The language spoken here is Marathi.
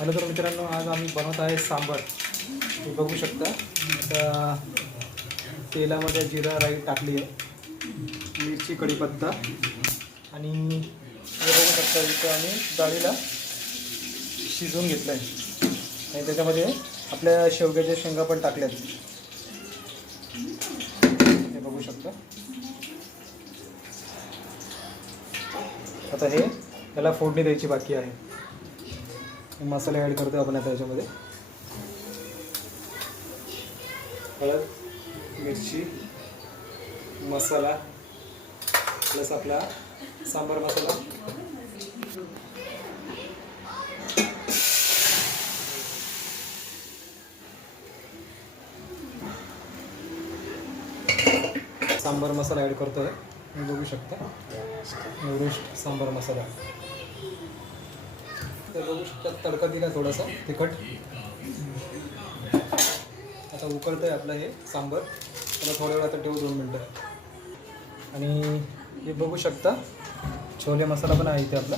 हॅलो तर मित्रांनो, आज आम्ही बनवत आहे सांबार. हे बघू शकता. आता तेलामध्ये जिरा राई टाकली आहे, मिरची कढीपत्ता आणि हे बघू शकता इथं आम्ही डाळीला शिजवून घेतलं आहे आणि त्याच्यामध्ये आपल्या शेवग्याच्या शेंगा पण टाकल्यात. हे बघू शकता. आता हे याला फोडणी द्यायची बाकी आहे. मसाले ॲड करतो आपण आता याच्यामध्ये. हळद, मिरची, मसाला प्लस आपला सांबार मसाला. सांबार मसाला ॲड करतो आहे. तुम्ही बघू शकता, एव्हरेस्ट सांबार मसाला. तर बघू शकता तडका दिला थोडासा तिखट. आता उकळतं आहे आपलं हे सांबार. त्याला थोड्या वेळ आता ठेवू 2 मिनटं. आणि हे बघू शकता छोले मसाला पण आहे इथे आपला.